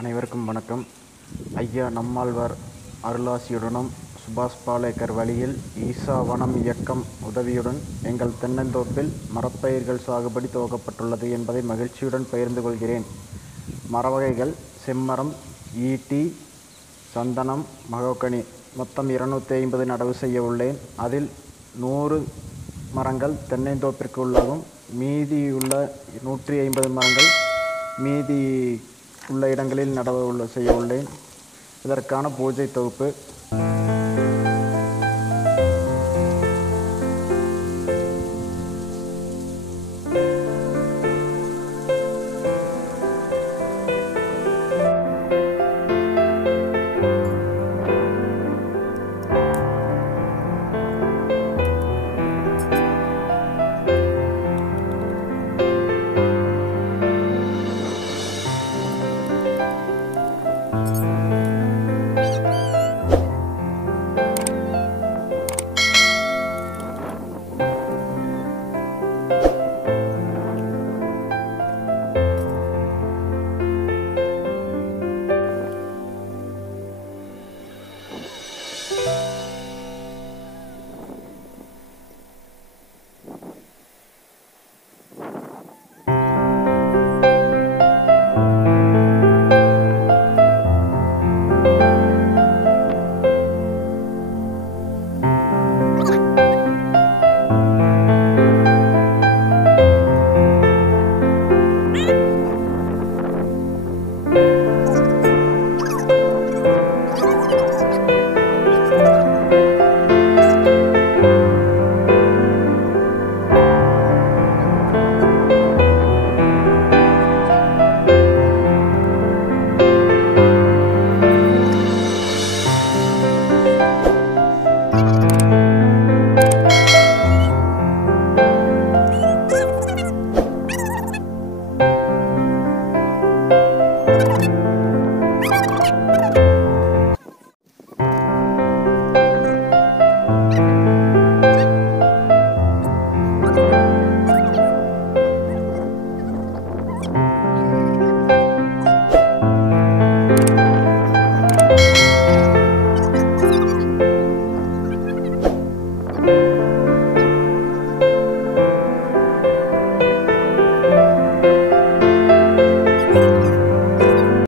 அனைவருக்கும் வணக்கம். ஐயா நம்மாழ்வார் அருளாசியுடனும் சுபாஷ் பாலேக்கர் வழியில் ஈசா வனம் இயக்கம் உதவியுடன் எங்கள் தென்னந்தோப்பில் மரப்பயிர்கள் சாகுபடி துவக்கப்பட்டுள்ளது என்பதை மகிழ்ச்சியுடன் பகிர்ந்து கொள்கிறேன். மரவகைகள் செம்மரம், ஈட்டி, சந்தனம், மகோகனி மொத்தம் 250 நடவு செய்ய உள்ளேன். அதில் 100 மரங்கள் தென்னந்தோப்பிற்கு உள்ளாகும். மீதியுள்ள 150 மரங்கள் மீதி உள்ள இடங்களில் நடவு செய்ய உள்ளேன். இதற்கான பூஜை தொகுப்பு